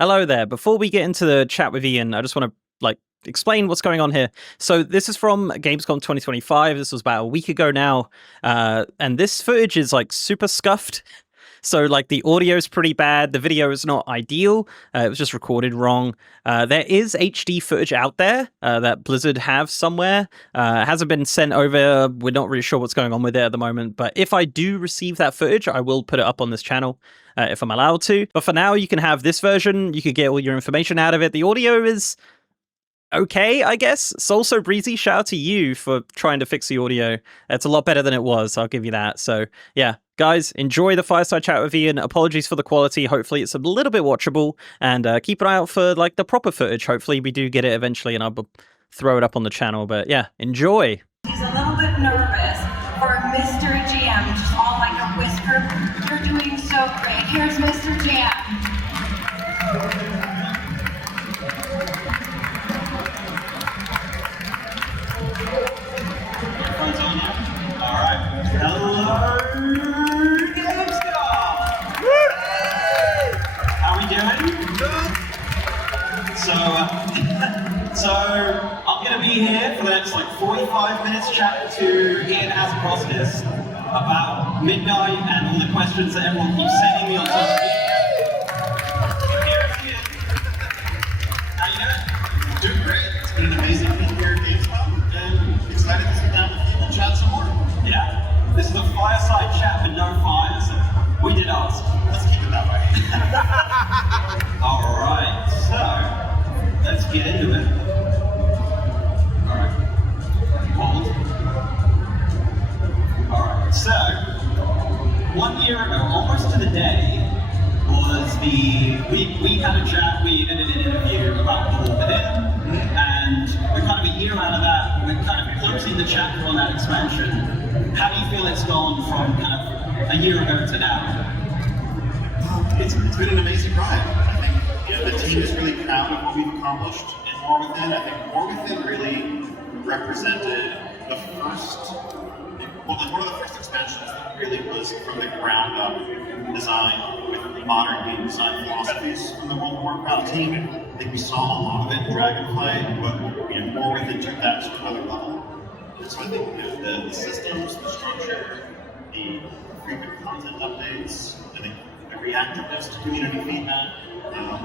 Hello there. Before we get into the chat with Ian, I just want to explain what's going on here. So this is from Gamescom 2025. This was about a week ago now, and this footage is super scuffed. So the audio is pretty bad. The video is not ideal. It was just recorded wrong. There is HD footage out there that Blizzard have somewhere. It hasn't been sent over. We're not really sure what's going on with it at the moment. But if I do receive that footage, I will put it up on this channel if I'm allowed to. But for now, you can have this version. You could get all your information out of it. The audio is okay, I guess. Soul So Breezy, shout out to you for trying to fix the audio. It's a lot better than it was, I'll give you that. So yeah, guys, enjoy the Fireside chat with Ian. Apologies for the quality. Hopefully it's a little bit watchable, and keep an eye out for the proper footage. Hopefully we do get it eventually, and I'll throw it up on the channel. But yeah, enjoy. He's a little bit nervous for Mr. GM, just all like a whisper. You're doing so great. Here's Mr. GM. Hello, gamescom! How are we doing? Good. So I'm going to be here for the next 45 minutes chatting to Ian Hazzikostas about Midnight and all the questions that everyone keeps sending me on social media. Here's Ian. How you doing? Doing great. It's been an amazing week here at Gamescom, and excited to sit down with you and chat some more. Yeah. This is a fireside chat with no fires. We did ask. Let's keep it that way. Alright, so let's get into it. Alright. Hold. Alright, so 1 year ago, almost to the day, was we had a chat, we did an interview about War Within, and we're kind of a year out of that, we're kind of closing the chapter on that expansion. How do you feel it's gone from kind of a year ago to now? It's been an amazing ride. I think the team is really proud of what we've accomplished in War Within. I think War Within really represented the first, one of the first expansions that really was from the ground up design with modern game design philosophies from the World of Warcraft team. I think we saw a lot of it in Dragonflight, but War Within took that to another level. So I think the systems, the structure, the frequent content updates, I think the reactiveness to community feedback,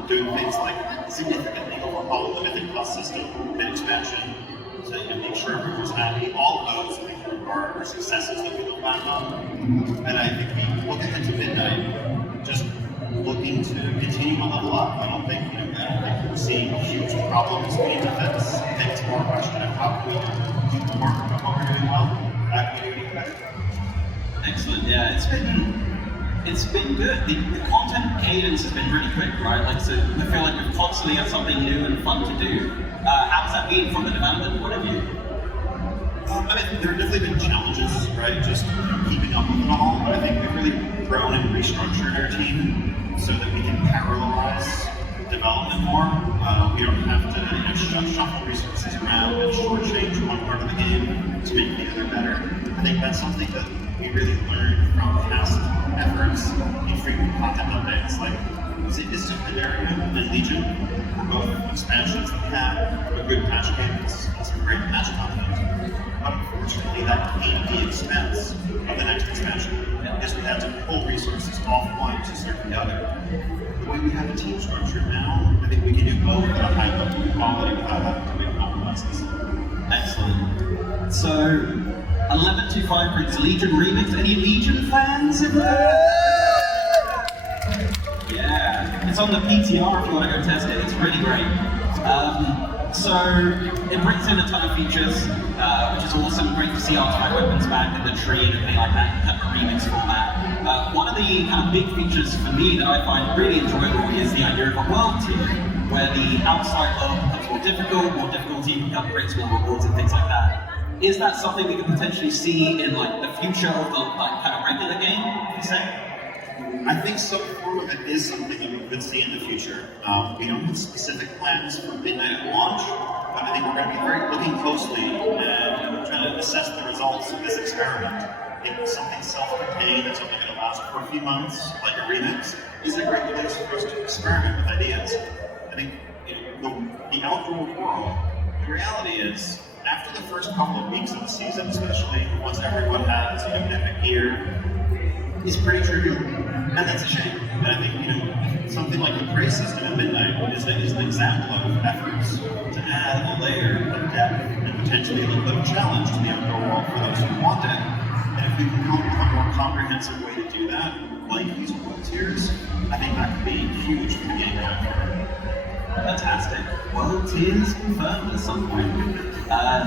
doing things like significantly overhaul the Mythic Plus system, mid-expansion, to make sure everyone's happy. All of those, I think, are successes that we look back on. And I think we look ahead to Midnight, just looking to continue to level up. I don't think we're seeing huge problems we need to fix. I think it's more a question of how can we do more of what we're doing well, how can we do it better. Excellent, yeah, it's been good. The content cadence has been really quick, right? So I feel like we've constantly got something new and fun to do. How's that been from the development point of view? There have definitely been challenges, right? Just keeping up with it all. But I think we've really grown and restructured our team so that we can parallelize development more. We don't have to shuffle resources around and shortchange one part of the game to make the other better. I think that's something that we really learned from past efforts in frequent content updates, like Distant Pandaria and Legion were both expansions that had a good patch cadence and some great patch content. Unfortunately, that came at the expense of the next expansion, because we had to pull resources off one to serve the other. The way we have a team structure now, I think we can do both at a high level of quality without having to make compromises. Excellent. So, 1125 brings Legion Remix. Any Legion fans in there? Yeah, it's on the PTR if you want to go test it. It's really great. So it brings in a ton of features, which is awesome. Great to see artifact weapons back in the tree and everything like that, kind of a remix format. One of the kind of big features for me that I find really enjoyable is the idea of a world tier, where the outside world becomes more difficulty creates more rewards and things like that. Is that something we could potentially see in the future of the kind of regular game, would you say? I think some form of it is something that we could see in the future. We don't have specific plans for Midnight at launch, but I think we're going to be looking closely and trying to assess the results of this experiment. I think something self-contained and something that'll last for a few months, like a remix, is a great place for us to experiment with ideas. outdoor world, the reality is, after the first couple of weeks of the season, especially once everyone has epic gear, is pretty trivial, and that's a shame. And I think something like the Crest system at Midnight is an example of efforts to add a layer of depth and potentially a little bit of challenge to the outdoor world for those who want it. And if we can come up with a more comprehensive way to do that, like these world tiers, I think that could be huge for the game going forward. Fantastic. World tiers confirmed at some point.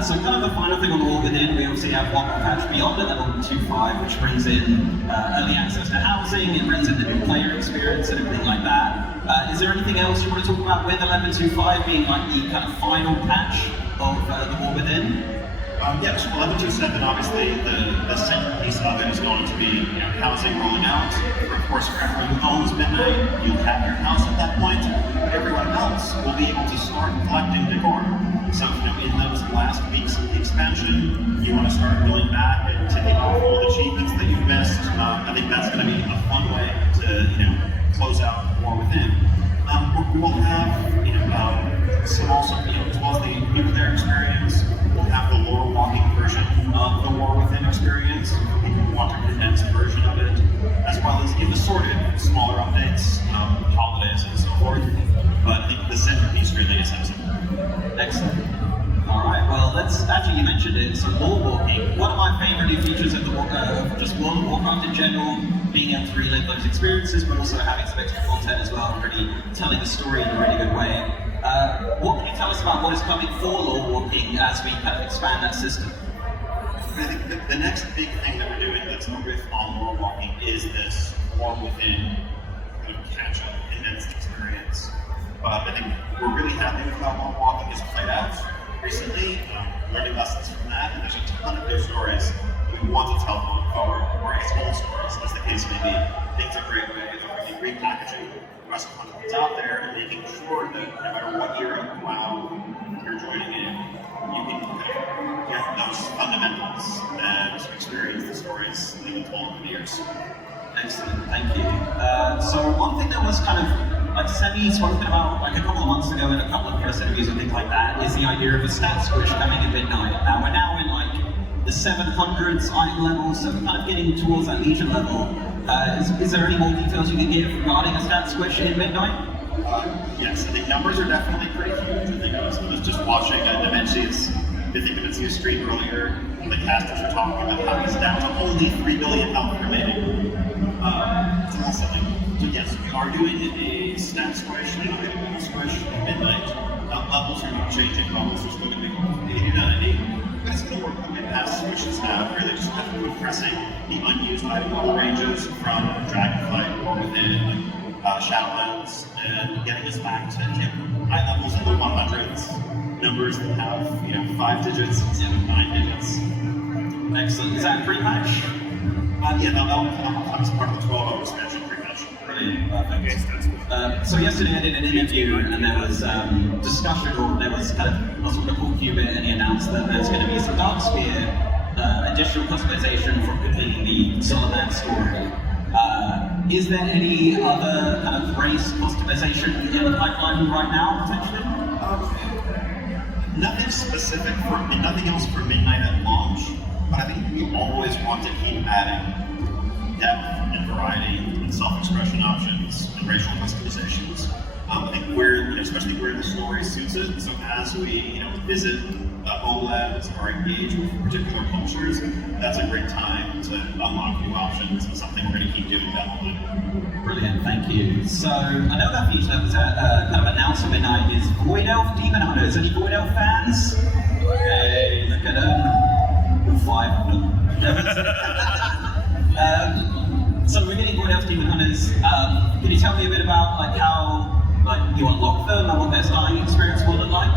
So kind of the final thing on the wall within, we obviously have one more patch beyond at level 2.5, which brings in early access to housing, it brings in the new player experience and everything like that. Is there anything else you want to talk about with 11.2.5 being like the kind of final patch of the war within? Yeah, so 11.2.7, obviously, the centerpiece of it is going to be housing rolling out. Of course, for everyone who owns Midnight, you'll have your house at that point, but everyone else will be able to start collecting decor. So, in those last weeks of the expansion, you want to start going back and ticking off all the achievements that you've missed. I think that's going to be a fun way to close out War Within. We will have, some also, as well as the new player experience, we'll have the Lorewalking version of the War Within experience. People want a condensed version of it, as well as assorted smaller updates, holidays, and so forth. But I think the centerpiece really is Hazzikostas. Excellent. Alright, well, you mentioned it, so wall walking. One of my favorite new features of just World of Warcraft in general, being able to relive those experiences, but also having some extra content as well, really telling the story in a really good way. What can you tell us about what is coming for lore walking as we kind of expand that system? I think the next big thing that we're doing that's a riff on lore walking is this War Within kind of catch-up, condensed experience. But I think we're really happy with how lore walking has played out recently, learning lessons from that, and there's a ton of new stories we want to tell going forward, or I guess old stories, as the case may be. I think it's a great way of really repackaging the rest of the content that's out there and making sure that no matter what era of WoW you're joining in, you can get those fundamentals and experience the stories that have been told over the years. Excellent, thank you. So one thing that was kind of semi-spoken about a couple of months ago in a couple of press interviews and things like that is the idea of a stat squish coming at Midnight. Now we're now in the 700s item levels, so we're kind of getting towards that legion level. Is there any more details you can give regarding a stat squish in Midnight? Yes, I think numbers are definitely pretty huge. I think I was just watching Dimensi's stream earlier. The casters are talking about how he's down to only 3 billion health remaining. It's awesome. So yes, we are doing a stat squish and a squish at Midnight. Levels are not changing, levels are still going to be 80 to 90. But it's going to work the way past swishes have, really just kind of compressing the unused item level ranges from Dragonflight, War Within, Shadowlands, and getting us back to high levels in the 100s, numbers that have 5 digits instead of 9 digits. Excellent. Is that pre-patch? Yeah, that'll come as part of the 12-hour expansion pre-patch. Brilliant. Perfect. So yesterday I did an interview and there was discussion, or there was kind of also a cool qubit, and he announced that there's going to be some Darkspear additional customization from completing the zul'aman story. Is there any other kind of race customization in the pipeline right now, potentially? Nothing specific nothing else for Midnight at launch, but I think we always want to keep adding depth and variety and self-expression options and racial customizations. I think especially where the story suits it. So as we, visit homelands or engage with particular cultures, that's a great time to unlock new options and something we're going to keep doing down the line. Brilliant, thank you. So another feature that was kind of announced for Midnight is Void Elf Demon Hunters. Any Void Elf fans? Hey, look at them. 5 of them. So we're getting Void Elf Demon Hunters. Can you tell me a bit about how you unlock them and what their starting experience will look like?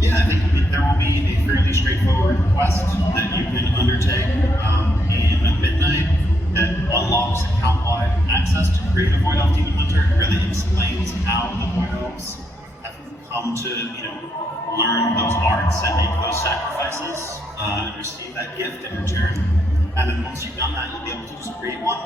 Yeah, I think there will be a fairly straightforward quest that you can undertake in Midnight that unlocks account-wide access to create a Void Elf Demon Hunter. It really explains how the Void Elves have come to, learn those arts and make those sacrifices and receive that gift in return. And then once you've done that, you'll be able to just create one.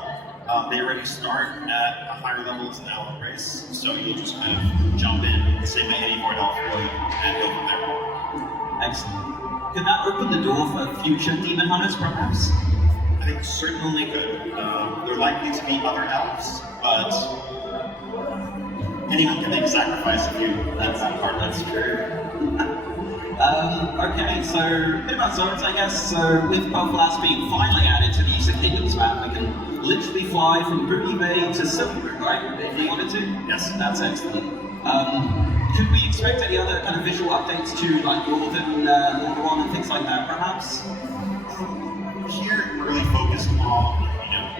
They already start at a higher level as an elf race, so you just kind of jump in the same way any Void Elf would and go from there. Excellent. Could that open the door for future Demon Hunters, perhaps? I think certainly could. There are likely to be other elves, but anyone can make a sacrifice if you. That's true. Okay, so a bit about zones, I guess. So with quel'thas being finally added to the Eastern Kingdoms map, we can literally fly from Booty Bay to Silvermoon, right? If you wanted to? Yes. That's excellent. Could we expect any other kind of visual updates to like Northern Lorewalking and things like that, perhaps? Here, we're really focused on,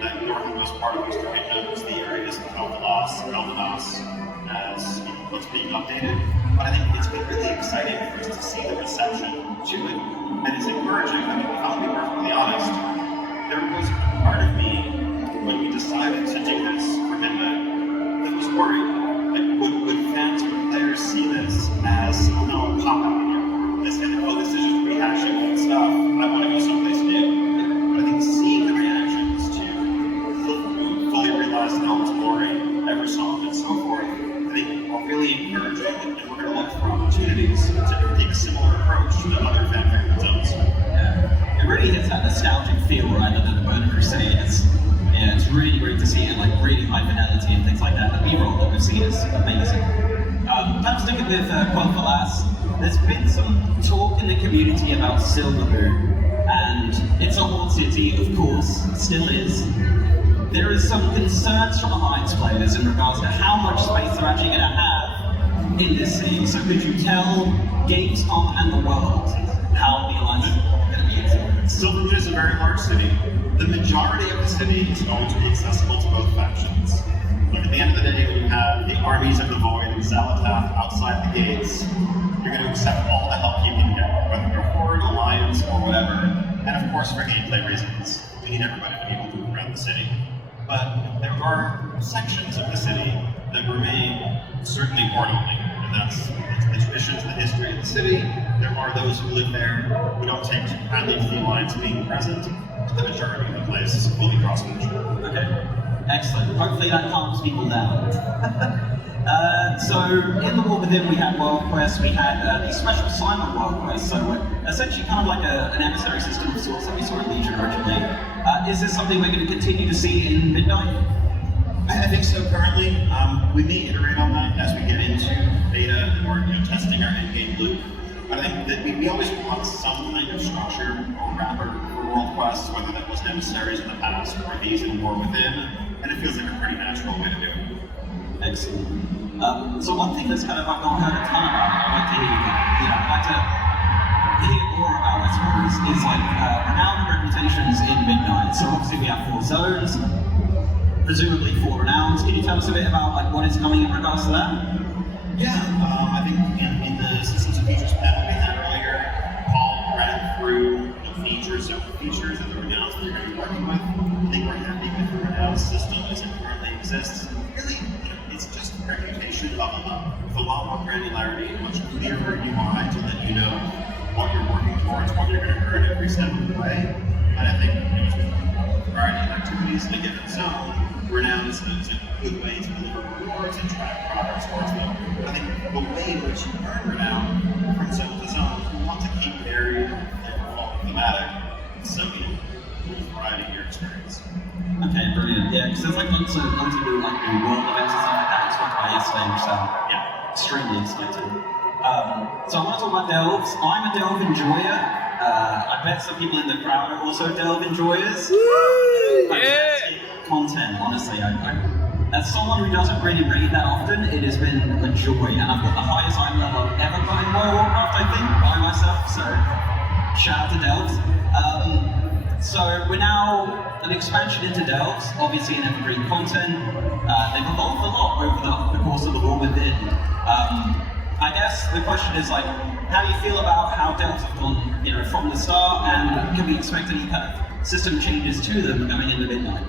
that northernmost part of Eastern Kingdoms, the areas of quel'thas, as what's being updated. But I think it's been really exciting for us to see the reception to it, and it's encouraging. I mean, if I'll be perfectly honest, there was a part of me when we decided to do this for Midnight that was worried. Like, would fans or players see this as somehow a pop-up? This kind of, oh, this is just rehashing old stuff. I want to go someplace new. But I think seeing the reactions to fully realize Elm's glory, Eversong, and so forth, I think are really encouraging, and we're going to look for opportunities to take a similar approach to the other fan favorite zones. Yeah, it really hits that nostalgic feel rather than the Burning Crusade. It's really great to see it, like really high fidelity and things like that. The B-roll that we've seen is amazing. Kind of sticking with quel'thas, there's been some talk in the community about Silvermoon, and it's a walled city, of course, still is. There is some concerns from Alliance players in regards to how much space they're actually going to have in this city. So could you tell gamescom and the world how the Alliance is going to be using it? Silvermoon is a very large city. The majority of the city is going to be accessible to both factions. But at the end of the day, when you have the armies of the Void and Xalatath outside the gates, you're going to accept all the help you can get, whether you're Horde, Alliance, or whatever. And of course, for gameplay reasons, we need everybody to be able to move around the city. But there are sections of the city that remain certainly Horde only, and that's the traditions, the history of the city. There are those who live there who don't take too kindly to the Alliance being present, but the majority of the place will be cross-cultural. Okay, excellent. Hopefully that calms people down. So in the War Within we had World Quest, we had the special assignment World Quest, so essentially kind of like an emissary system of sorts that we saw in Legion originally. Is this something we're going to continue to see in Midnight? I think so currently. We may iterate on that as we get into beta and we're testing our endgame loop. But I think that we always want some kind of structure or wrapper for World Quests, whether that was emissaries in the past or these in War Within, and it feels like a pretty natural way to do it. Excellent. So one thing that's kind of I've not heard a ton about, I'd like to hear I'd like to hear more about, I suppose, is like Renown and Reputations in Midnight. So obviously we have 4 zones, presumably 4 Renowns. Can you tell us a bit about like what is coming in regards to that? Yeah, I think in the Systems and Features panel we had earlier, Paul ran through several features of the Renowns that you're going to be working with. I think we're happy with the Renown system as it currently exists. Really, it's just reputation level up with a lot more granularity, much clearer UI to let you know what you're working towards, what you're going to earn every step of the way. And I think a variety of activities in a given zone, Renown is a good way to deliver rewards and track progress towards them. I think the way in which you earn Renown from zone to zone, you want to keep varied and thematic, so you variety of your experience. Okay, brilliant. Yeah, because there's like lots of new like new world events and stuff like that. I spoke about yesterday, which sound extremely exciting. So I want to talk about delves. I'm a delve enjoyer. I bet some people in the crowd are also delve enjoyers. Fantastic content, honestly. As someone who doesn't really read that often, it has been a joy, and I've got the highest item level I've ever got in World of Warcraft, I think, by myself. So shout out to delves. So we're now an expansion into delves, obviously in evergreen content. They've evolved a lot over the course of the War Within. I guess the question is like, how do you feel about how delves have gone, from the start, and can we expect any kind of system changes to them going into Midnight?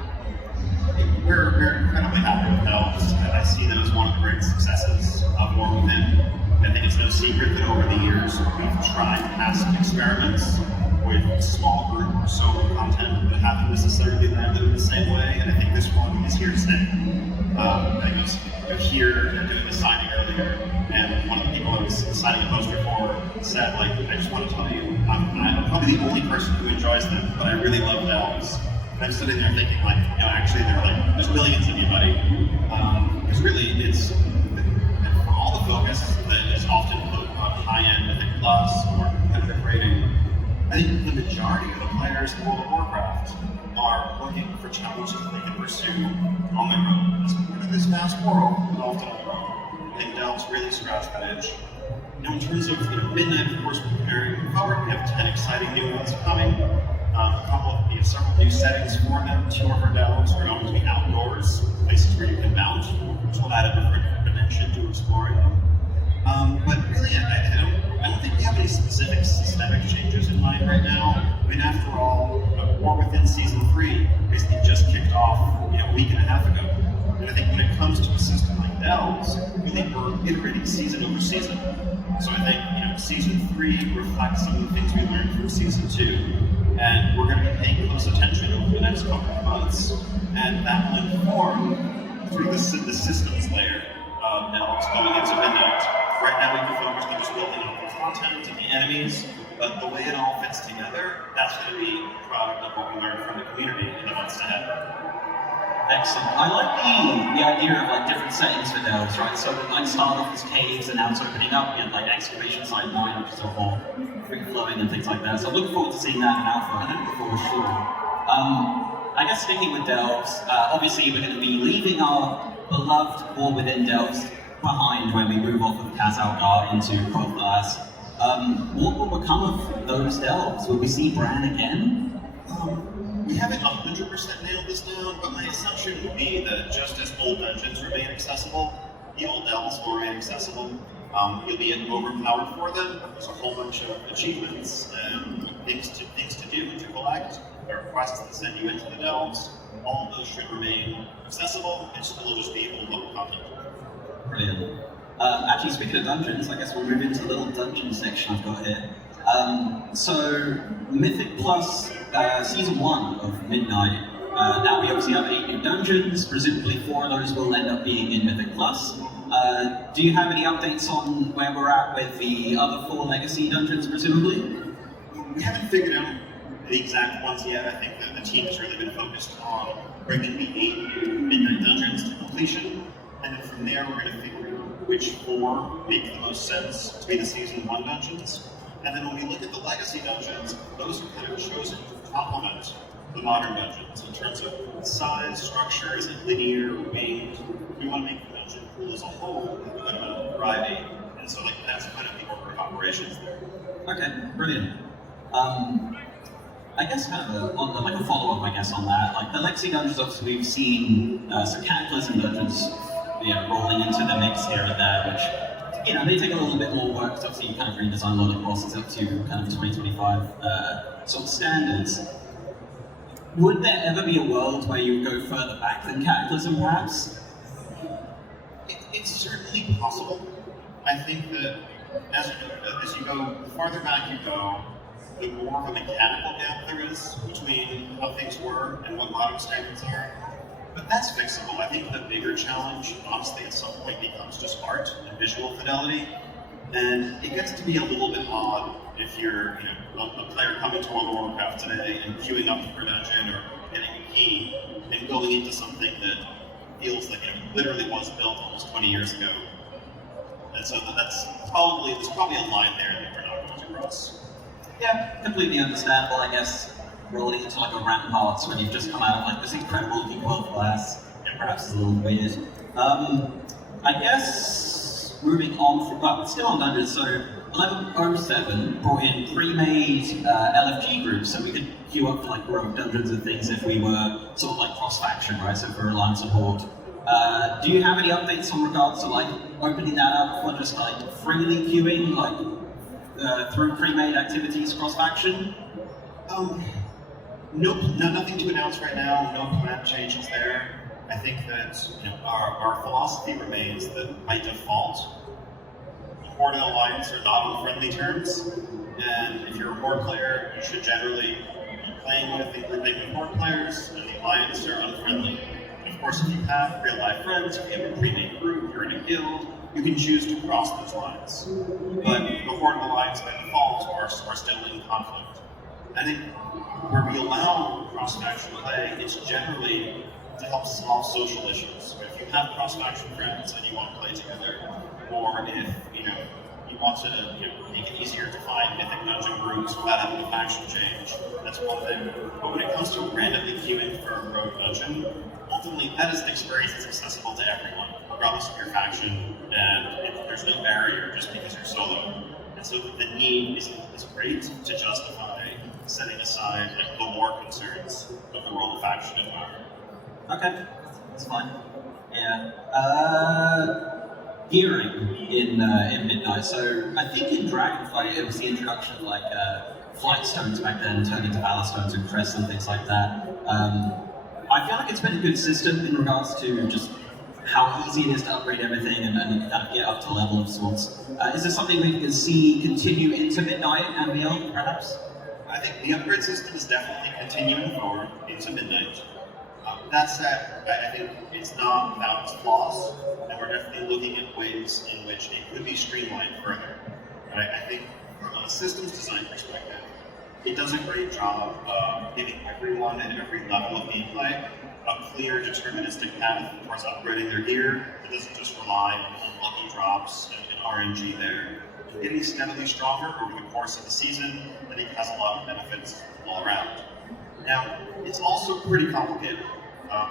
We're incredibly happy with delves, and I see them as one of the great successes of War Within. I think it's no secret that over the years we've tried past experiments with small group or solo content that haven't necessarily landed in the same way, and I think this one is here to stay. I was here doing the signing earlier, and one of the people I was signing a poster for said, like, I just want to tell you, I'm probably the only person who enjoys them, but I really love elves. And I'm sitting there thinking, like, actually there's millions of you, buddy. Because really, it's for all the focus that is often put on high-end Mythic Plus or competitive rating, I think the majority of the players in World of Warcraft are looking for challenges that they can pursue on their own. As part of this vast world, and often on their own. I think Delves really scratch that edge. In terms of Midnight, of course, we're preparing forward. We have 10 exciting new ones coming. Several new settings for them. 2 of our Delves are going to be outdoors, places where you can mount, which will add a different dimension to exploring them. But really, I don't think we have any specific systemic changes in mind right now. I mean, after all, War Within Season 3 basically just kicked off a week and a half ago. And I think when it comes to a system like Delves, really we're iterating season over season. So I think Season 3 reflects some of the things we learned from Season 2. And we're going to be paying close attention over the next couple of months. And that will inform through the systems layer of Delves going into Midnight. Right now we can focus on just building up the content and the enemies, but the way it all fits together, that's going to be a product of what we learned from the community in the months ahead. Excellent. I like the idea of like different settings for Delves, right? So it might start off as caves and now it's opening up, like excavation site 9, which is a whole free-flowing and things like that. So I look forward to seeing that in Alpha, and for sure. I guess sticking with Delves, obviously we're going to be leaving our beloved War Within Delves behind when we move off of Khazad into quel'thas. What will become of those Delves? Will we see Bran again? We haven't 100% nailed this down, but my assumption would be that just as old dungeons remain accessible, the old Delves will remain accessible. You'll be overpowered for them, but there's a whole bunch of achievements and things to do and to collect. There are quests that send you into the Delves. All of those should remain accessible, and still just be old level content. Brilliant. Actually, speaking of dungeons, I guess we'll move into the little dungeon section I've got here. So, Mythic Plus Season 1 of Midnight. Now we obviously have 8 new dungeons. Presumably 4 of those will end up being in Mythic Plus. Do you have any updates on where we're at with the other 4 legacy dungeons, presumably? We haven't figured out the exact ones yet. I think that the team has really been focused on bringing the 8 new Midnight dungeons to completion. And then from there, we're going to figure out which 4 make the most sense to be the Season 1 dungeons. And then when we look at the legacy dungeons, those are kind of chosen to complement the modern dungeons in terms of size, structure, is it linear, winged? We want to make the dungeon cool as a whole, with a bit of variety. And so that's kind of the order of operations there. Okay, brilliant. I guess kind of a follow-up, I guess, on that. Like the legacy dungeons, obviously we've seen some Cataclysm dungeons rolling into the mix here and there, which they take a little bit more work, because obviously you kind of redesign a lot of bosses up to kind of 2025 sort of standards. Would there ever be a world where you would go further back than Cataclysm, perhaps? It's certainly possible. I think that as you go, the farther back you go, the more of a mechanical gap there is between how things were and what modern standards are. But that's fixable. I think the bigger challenge, honestly, at some point becomes just art and visual fidelity. And it gets to be a little bit odd if you're a player coming to World of Warcraft today and queuing up for a dungeon or getting a key and going into something that feels like it literally was built almost 20 years ago. And so there's probably a line there that we're not going to cross. Yeah, completely understandable, I guess. Rolling into like a Ramparts when you've just come out of like this incredible looking quel'thas, and perhaps it's a little weird. I guess moving on from still on dungeons, so 1107 brought in pre-made LFG groups, so we could queue up for like rogue dungeons and things if we were sort of like cross-faction, right? So for alliance support. Do you have any updates in regards to like opening that up for just like freely queuing, like through pre-made activities cross-faction? Nope, nothing to announce right now. No command changes there. I think that our philosophy remains that by default, Horde and Alliance are not on friendly terms. And if you're a horde player, you should generally be playing with and grouping with horde players, and the alliance are unfriendly. And of course, if you have real-life friends, if you have a pre-made group, you're in a guild, you can choose to cross those lines. But the horde alliance by default are still in conflict. I think where we allow cross-faction play, it's generally to help solve social issues. If you have cross-faction friends and you want to play together, or if you want to make it easier to find mythic dungeon groups without having a faction change, that's one thing. But when it comes to randomly queuing for a rogue dungeon, ultimately that is an experience that's accessible to everyone, regardless of your faction, and there's no barrier just because you're solo. And so the need is great to justify setting aside the war concerns of the world of faction environment. Okay, that's fine. Yeah. Gearing in Midnight. So I think in Dragonflight it was the introduction of like flight stones back then, turned into Valorstones and Crest and things like that. I feel like it's been a good system in regards to just how easy it is to upgrade everything and kind of get up to level of sorts. Is this something we can see continue into Midnight and beyond, perhaps? I think the upgrade system is definitely continuing forward into Midnight. That said, I think it's not without its flaws, and we're definitely looking at ways in which it could be streamlined further. But I think from a systems design perspective, it does a great job of giving everyone at every level of gameplay a clear, deterministic path towards upgrading their gear. It doesn't just rely on lucky drops and RNG there. Getting steadily stronger over the course of the season, I think has a lot of benefits all around. Now, it's also pretty complicated,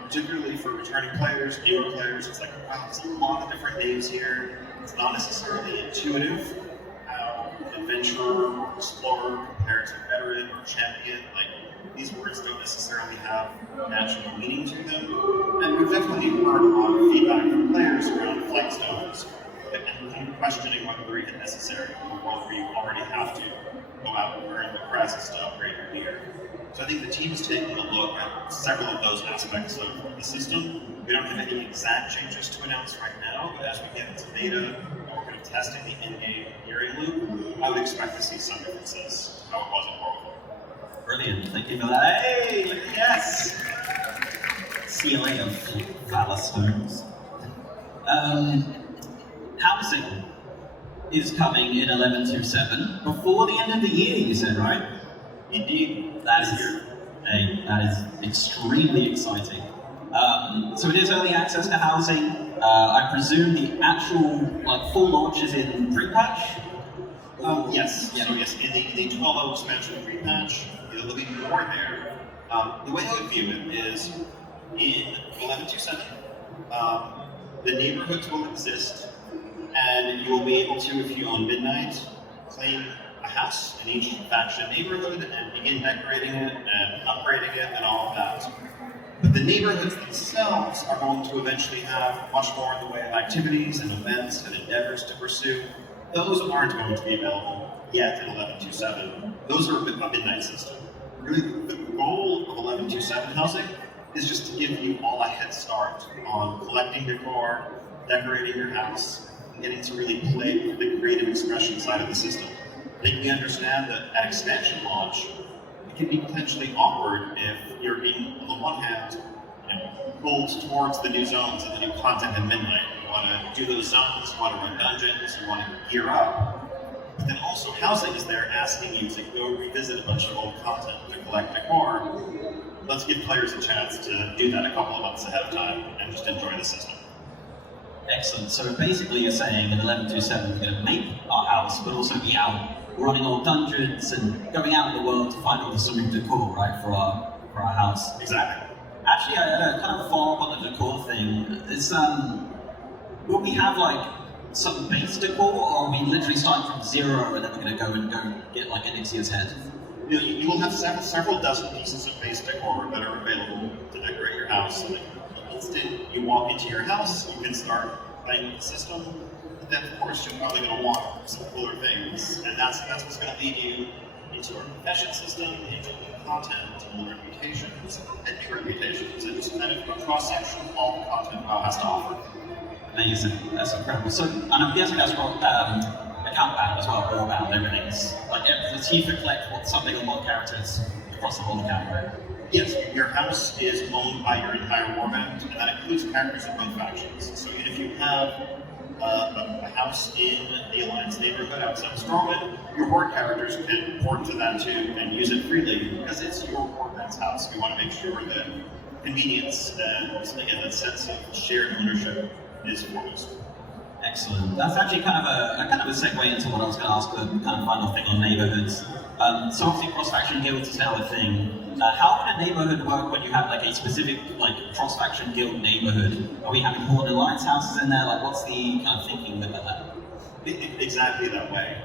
particularly for returning players, newer players. It's like, wow, there's a lot of different names here. It's not necessarily intuitive how adventurer or explorer compared to veteran or champion. Like, these words don't necessarily have natural meaning to them. And we've definitely heard a lot of feedback from players around flight stones and kind of questioning whether they're even necessary in a world where you already have to go out and earn the crests to upgrade your gear. So I think the team is taking a look at several of those aspects of the system. We don't have any exact changes to announce right now, but as we get into beta and we're kind of testing the in-game gearing loop, I would expect to see some differences to how it was in World War. Brilliant, thank you for that. Hey, look at yes! CLA of Valorstones. Housing is coming in 11.27 before the end of the year, you said, right? Indeed. That is extremely exciting. So it is early access to housing. I presume the actual full launch is in pre-patch? Yes. Yeah. So yes, in the 12.0 expansion pre-patch, there'll be more there. The way I would view it is in 11.27, the neighborhoods will exist, and you will be able to, if you own Midnight, claim a house in each faction neighborhood and begin decorating it and upgrading it and all of that. But the neighborhoods themselves are going to eventually have much more in the way of activities and events and endeavors to pursue. Those aren't going to be available yet in 11.27. Those are a Midnight system. Really, the goal of 11.27 housing is just to give you all a head start on collecting decor, decorating your house, and getting to really play with the creative expression side of the system. I think we understand that at expansion launch, it can be potentially awkward if you're being, on the one hand, pulled towards the new zones and the new content in Midnight. You want to do those zones, you want to run dungeons, you want to gear up. But then also housing is there asking you to go revisit a bunch of old content to collect decor. Let's give players a chance to do that a couple of months ahead of time and just enjoy the system. Excellent. So basically you're saying in 11.27 we're going to make our house, but also be out running all dungeons and going out in the world to find all the sort of decor, right, for our house. Exactly. Actually, I had a kind of a follow-up on the decor thing. Is will we have some base decor, or are we literally starting from zero and then we're going to go get like Onyxia's head? You will have several dozen pieces of base decor that are available to decorate your house. Like, the instant you walk into your house, you can start playing with the system. But then, of course, you're probably going to want some cooler things, and that's what's going to lead you into our confession system, into content, old reputations, and new reputations, and just kind of a cross-section of all the content WoW has to offer. Amazing. That's incredible. So, and I'm guessing that's what account-bound as well, war-bound, everything's like it's you to collect what something on one character is across the whole account, right? Yes, your house is owned by your entire warband, and that includes characters of both factions. So if you have a house in the Alliance neighborhood outside of Strongman, your horde characters can port to that too and use it freely because it's your warband's house. We want to make sure that convenience and again that sense of shared ownership is foremost. Excellent. That's actually kind of a segue into what I was going to ask, the kind of final thing on neighborhoods. So obviously cross-faction guilds is now a thing. How would a neighborhood work when you have like a specific like cross-faction guild neighborhood? Are we having Horde Alliance houses in there? Like what's the kind of thinking with that? Exactly that way.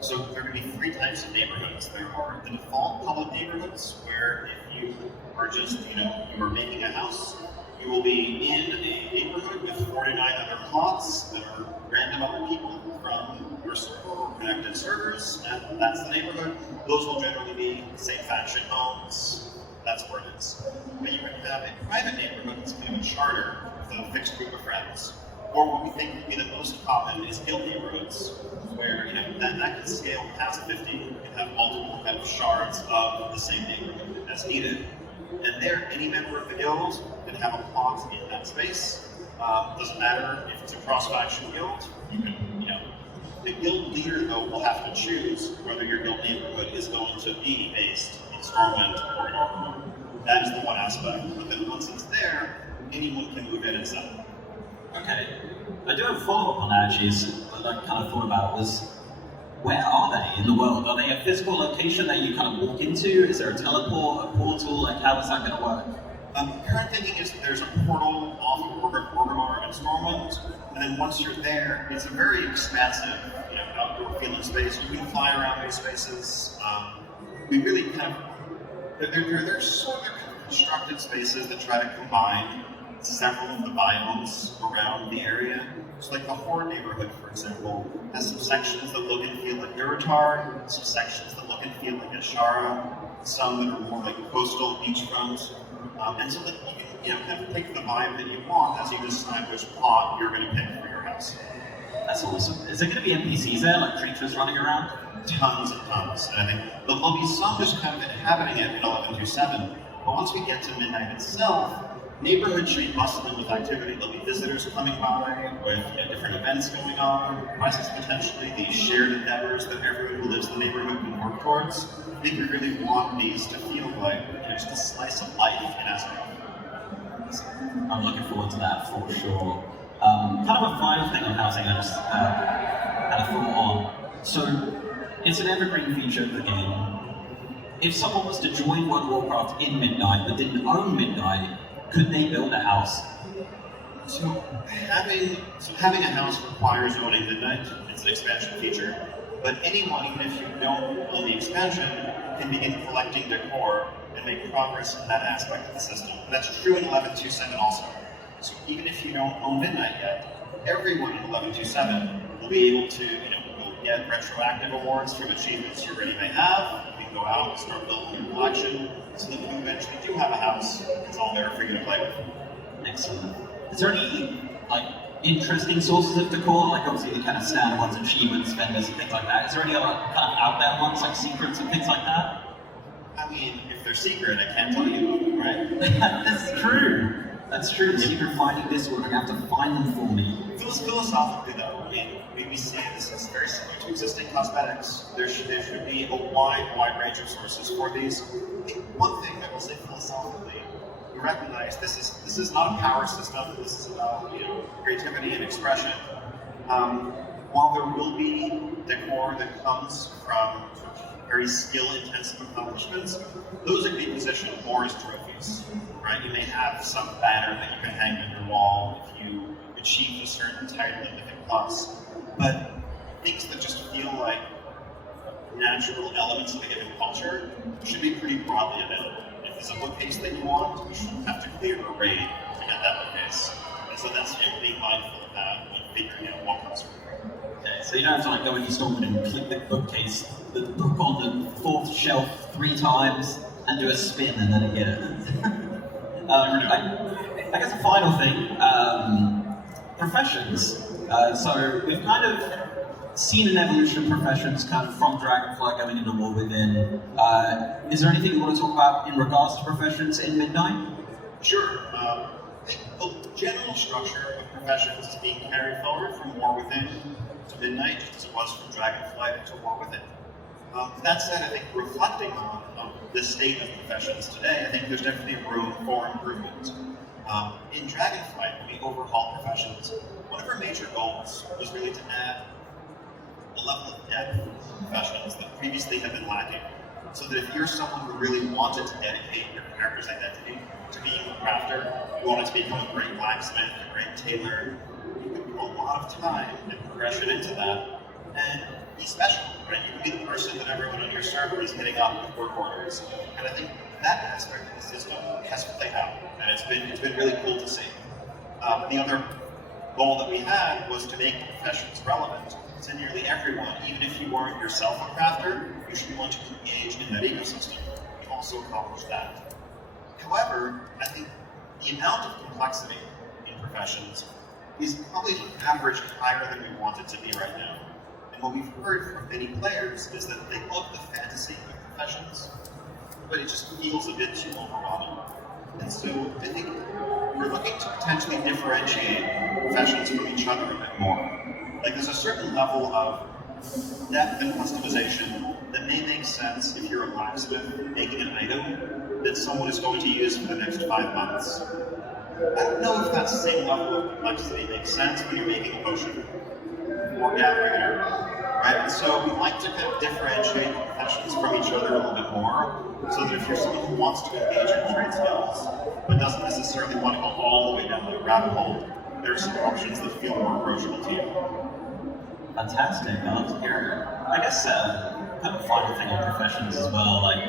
So there are going to be 3 types of neighborhoods. There are the default public neighborhoods, where if you are just, you are making a house, you will be in a neighborhood with 49 other plots that are random other people from your server or connected servers, and that's the neighborhood. Those will generally be same faction homes. That's where it is. But you can have a private neighborhood that's kind of a charter with a fixed group of friends. Or what we think would be the most common is guild neighborhoods, where that can scale past 50. You can have multiple kind of shards of the same neighborhood as needed. And there, any member of the guild can have a plot in that space. Doesn't matter if it's a cross-faction guild. You can, the guild leader though will have to choose whether your guild neighborhood is going to be based in Stormwind or in Orkney. That is the one aspect. But then once it's there, anyone can move in and settle. Okay. I do have a follow-up on that actually, what I kind of thought about was, where are they in the world? Are they a physical location that you kind of walk into? Is there a teleport, a portal? Like, how is that going to work? Current thinking is that there's a portal off of Orgrimmar and Stormwind, and then once you're there, it's a very expansive, outdoor feeling space. You can fly around these spaces. We really kind of, they're sort of constructed spaces that try to combine several of the biomes around the area. So like the Horde neighborhood, for example, has some sections that look and feel like Durotar, some sections that look and feel like Ashara, some that are more like coastal beachfront. And so that you can kind of pick the vibe that you want as you decide which plot you're going to pick for your house. That's awesome. Is there going to be NPCs there, like creatures running around? Tons and tons. And I think there'll be some just kind of inhabiting it in 11.2.7, but once we get to midnight itself, neighborhood should be bustling with activity. There'll be visitors coming by with different events going on, quests potentially, these shared endeavors that everyone who lives in the neighborhood can work towards. I think we really want these to feel like just a slice of life in Azeroth. I'm looking forward to that for sure. Kind of a final thing on housing I just had a thought on. So, it's an evergreen feature of the game. If someone was to join World of Warcraft in Midnight but didn't own Midnight, could they build a house? So having a house requires owning Midnight. It's an expansion feature. But anyone, even if you don't own the expansion, can begin collecting Decor and make progress in that aspect of the system. And that's true in 11.2.7 also. So even if you don't own Midnight yet, everyone in 11.2.7 will be able to, go get retroactive awards from achievements you already may have. You can go out and start building your collection, so that when you eventually do have a house, it's all there for you to play with. Excellent. Is there any interesting sources of Decor, like obviously the kind of standard ones, achievements, vendors, and things like that? Is there any other kind of out there ones like secrets and things like that? I mean, if they're secret, I can't tell you, right? That's true. That's true. The secret finding Discord, you have to find them for me. Philosophically, though, I mean, we see this is very similar to existing cosmetics. There should be a wide range of sources for these. I think one thing I will say philosophically, we recognize this is not a power system. This is about creativity and expression. While there will be decor that comes from very skill-intensive accomplishments, those are going to be positioned more as trophies, right? You may have some banner that you can hang on your wall if you achieve a certain title in Mythic Plus, but things that just feel like natural elements of a given culture should be pretty broadly available. If there's a bookcase that you want, you shouldn't have to clear a raid to get that bookcase. And so that's being mindful of that when figuring out what comes from it. Okay, so you don't have to go into Stormwind and click the bookcase, the book on the fourth shelf 3 times, and do a spin and then get it. I guess the final thing, professions. So we've kind of seen an evolution of professions kind of from Dragonflight going into War Within. Is there anything you want to talk about in regards to professions in Midnight? Sure. I think the general structure of professions is being carried forward from War Within to Midnight, just as it was from Dragonflight to War Within. That said, I think reflecting on the state of professions today, I think there's definitely room for improvement. In Dragonflight, when we overhauled professions, one of our major goals was really to add a level of depth to professions that previously have been lacking. So that if you're someone who really wanted to dedicate your character's identity to being a crafter, you wanted to become a great blacksmith, a great tailor, you could put a lot of time and progression into that and be special, right? You can be the person that everyone on your server is hitting up with work orders. And I think that aspect of the system has played out, and it's been really cool to see. The other goal that we had was to make professions relevant to nearly everyone. Even if you weren't yourself a crafter, you should want to engage in that ecosystem. We also accomplished that. However, I think the amount of complexity in professions is probably on average higher than we want it to be right now. And what we've heard from many players is that they love the fantasy of professions, but it just feels a bit too overwhelming. And so I think we're looking to potentially differentiate professions from each other a bit more. Like there's a certain level of depth and customization that may make sense if you're a blacksmith making an item that someone is going to use for the next 5 months. I don't know if that same level of complexity makes sense when you're making a potion or gathering an herb, right? And so we like to kind of differentiate professions from each other a little bit more, so that if you're someone who wants to engage in trade skills, but doesn't necessarily want to go all the way down the rabbit hole, there are some options that feel more approachable to you. Fantastic, I love to hear it. I guess kind of a final thing on professions as well, like,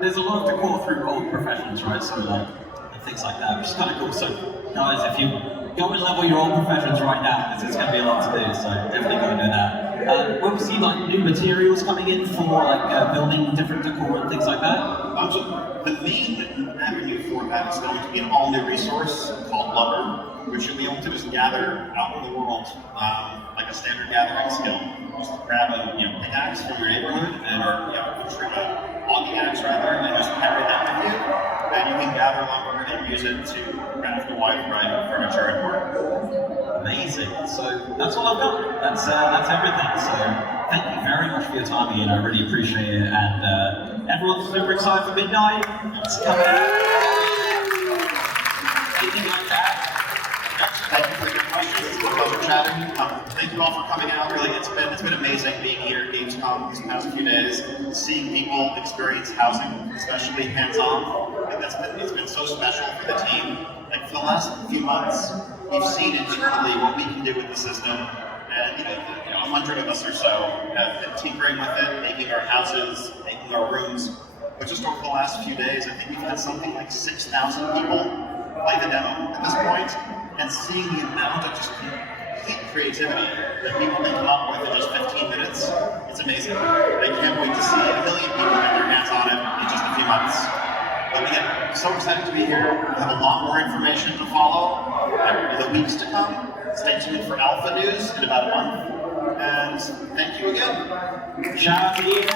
there's a lot of decor through old professions, right? So like, and things like that, which is kind of cool. So guys, if you go and level your old professions right now, because it's going to be a lot to do, so definitely go and do that. Will we see like new materials coming in for like building different decor and things like that? So the main avenue for that is going to be an all-new resource called Lumber, which you'll be able to just gather out in the world like a standard gathering skill. Just grab a pickaxe from your neighborhood, or a logging axe rather, and just carry that with you. And you can gather lumber and use it to craft a wide variety of furniture and more. Amazing. So that's all I've got. That's everything. So thank you very much for your time, Ian. I really appreciate it. And everyone's super excited for Midnight. It's coming. Anything like that? Thank you for your questions. It's been a pleasure chatting. Thank you all for coming out. Really, it's been amazing being here at Gamescom these past few days, seeing people experience housing, especially hands-on. It's been so special for the team. Like for the last few months, we've seen internally what we can do with the system, and 100 of us or so have been tinkering with it, making our houses, making our rooms. But just over the last few days, I think we've had something like 6,000 people play the demo at this point, and seeing the amount of just complete creativity that people can come up with in just 15 minutes, it's amazing. I can't wait to see 1 million people get their hands on it in just a few months. But again, so excited to be here. We have a lot more information to follow in the weeks to come. Stay tuned for alpha news in about a month. And thank you again. Shout out to Ian.